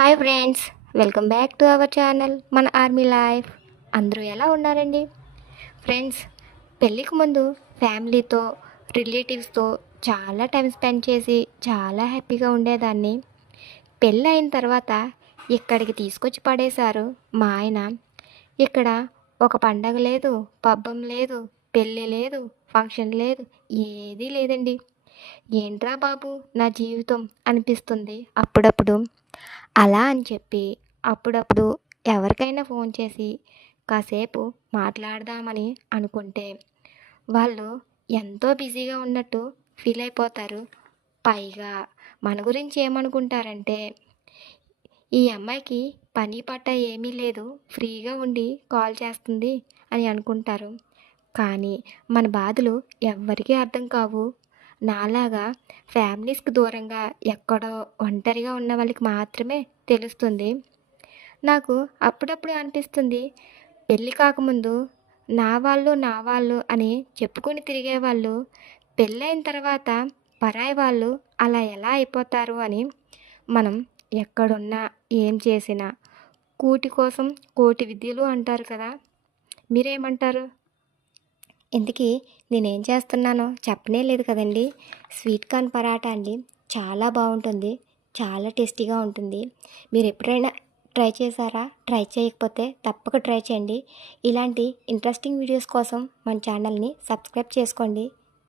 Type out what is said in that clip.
Hi friends welcome back to our channel మన army life. అందరూ ఎలా ఉన్నారండి? ఫ్రెండ్స్ పెళ్ళికి ముందు ఫ్యామిలీతో రిలేటివ్స్తో చాలా టైం స్పెండ్ చేసి చాలా హ్యాపీగా ఉండేదాన్ని. పెళ్ళి అయిన తర్వాత ఇక్కడికి తీసుకొచ్చి పడేశారు మా ఆయన. ఇక్కడ ఒక పండగ లేదు పబ్బం లేదు పెళ్ళి లేదు ఫంక్షన్ లేదు ఏదీ లేదండి. ఏంట్రా బాబు నా జీవితం అనిపిస్తుంది అప్పుడప్పుడు. అలా అని చెప్పి అప్పుడప్పుడు ఎవరికైనా ఫోన్ చేసి కాసేపు మాట్లాడదామని అనుకుంటే వాళ్ళు ఎంతో బిజీగా ఉన్నట్టు ఫీల్ అయిపోతారు. పైగా మన గురించి ఏమనుకుంటారంటే ఈ అమ్మాయికి పని పట్ట ఏమీ లేదు ఫ్రీగా ఉండి కాల్ చేస్తుంది అని అనుకుంటారు. కానీ మన బాధలు ఎవ్వరికీ అర్థం కావు. నాలాగా ఫ్యామిలీస్కి దూరంగా ఎక్కడో ఒంటరిగా ఉన్న వాళ్ళకి మాత్రమే తెలుస్తుంది. నాకు అప్పుడప్పుడు అనిపిస్తుంది పెళ్ళి కాకముందు నా వాళ్ళు నా వాళ్ళు అని చెప్పుకొని తిరిగే వాళ్ళు పెళ్ళైన తర్వాత పరాయి వాళ్ళు అలా ఎలా అయిపోతారు అని మనం ఎక్కడున్నా ఏం చేసినా కూటి కోసం కోటి విద్యలు అంటారు కదా మీరేమంటారు? ఇంతకీ నేనేం చేస్తున్నానో చెప్పనే లేదు కదండి. స్వీట్ కార్న్ పరాటా అండి. చాలా బాగుంటుంది. చాలా టేస్టీగా ఉంటుంది. మీరు ఎప్పుడైనా ట్రై చేశారా? ట్రై చేయకపోతే తప్పక ట్రై చేయండి. ఇలాంటి ఇంట్రెస్టింగ్ వీడియోస్ కోసం మన ఛానల్ని సబ్స్క్రైబ్ చేసుకోండి.